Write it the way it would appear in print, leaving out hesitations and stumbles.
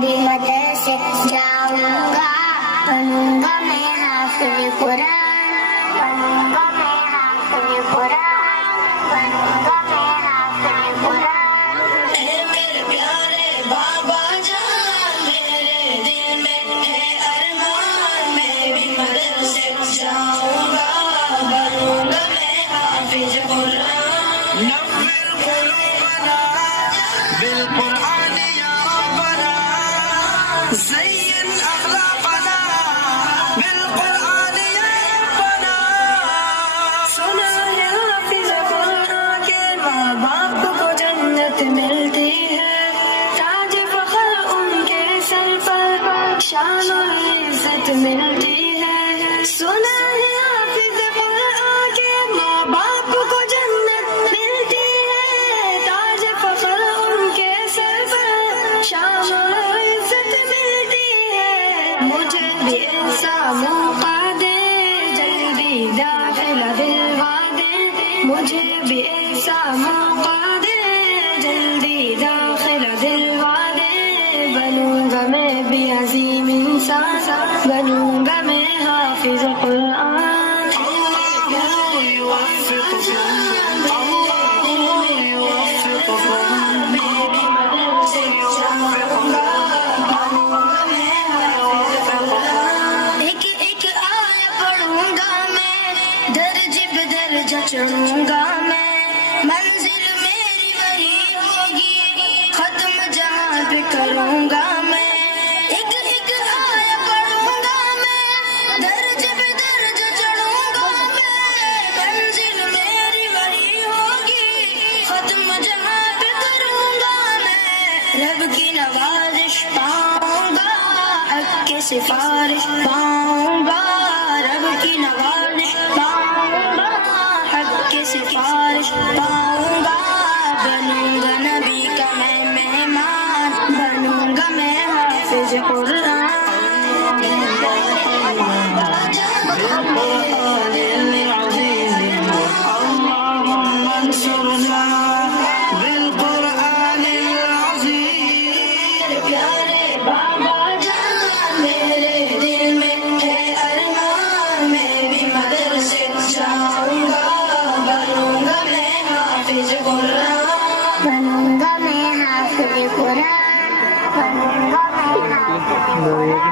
بھی مدرسے جاؤں گا، بنوں گا میں حافظ قرآن، بنوں گا میں حافظ قرآن، بنوں گا میں حافظ قرآن۔ اے میرے پیارے بابا جان، میرے دل میں ہے ارمان، میں بھی مدرسے جاؤں گا، بنوں گا میں حافظ قرآن۔ نور قلوبنا بالقرآن یا ربنا، زین اخلاقنا بالقرآن یا ربنا۔ سنا ہے حافظ قرآن کے ماں باپ کو جنت ملتی ہے، تاج فخر ان کے سر پر شان و عزت ملتی ہے۔ سنا ہے حافظ قرآن کے ماں باپ کو جنت ملتی ہے، تاج فخر ان کے سر پر شان و عزت ملتی ہے۔ مجھے بھی ایسا موقع دے، جلدی داخلہ دلوا دے، مجھے بھی ایسا موقع دے، جلدی داخلہ دلوا دے، بنوں گا میں بھی عظیم انسان، بنوں گا میں حافظ قرآن۔ ایک ایک آیت پڑھوں گا میں، درج بدرجہ چڑھوں گا میں، منزل میری وہی ہوگی، ختم جہاں پہ کروں گا میں۔ ایک ایک آیت پڑھوں گا میں، درج بدرجہ چڑھوں گا میں، منزل میری وہی ہوگی، ختم جہاں پہ کروں گا میں۔ رب کی نوازش پاؤں گا، حق کی سفارش پاؤں گا، رب کی نوازش پاؤں گا، حق کی سفارش پاؤں گا، بنوں گا نبی کا میں مہمان، بنوں گا میں حافظ قرآن۔ اللهم انصرنا بالقرآن العظیم۔ پیارے بابا جان، میرے دل میں ہے ارمان، میں بھی مدرسے جاؤں گا، بنوں گا میں حافظ قرآن، بنوں گا میں حافظ قرآن، بنوں گا میں حافظ قرآن۔